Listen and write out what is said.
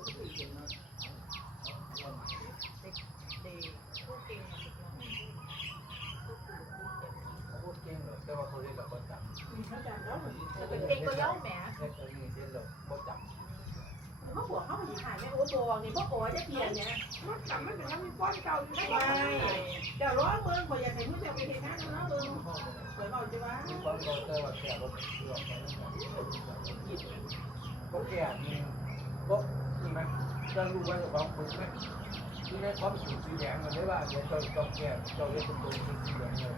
พูดเก่งพูดเก่งเลยแต่ว่าเขาเรียกแบบประจำ เขาจับแล้ว เป็นเก่งก็เล่าแหม เรื่องนี้เรียนแบบประจำ เขาบอกเขาหายไม่โอ้ตัวนี่พวกโอ้จะเปลี่ยนเนี่ยมันจำไม่เป็นแล้วมีป้อนเก่าอยู่ไม่เดี๋ยวร้อนเมืองพออยากให้มือจะไปเห็นหน้าแล้วเมืองสวยบอกจีว่า มีความโดนแต่ว่าแก่รถเรือไปนั่นแหละก็แก่มีก็นี่ไหมจะรู้ว่าจะความฝึกไหมที่ในความสูงสีแดงมันได้ว่าเดี๋ยวเราแก่เราเรียกตัวสีแดงเลย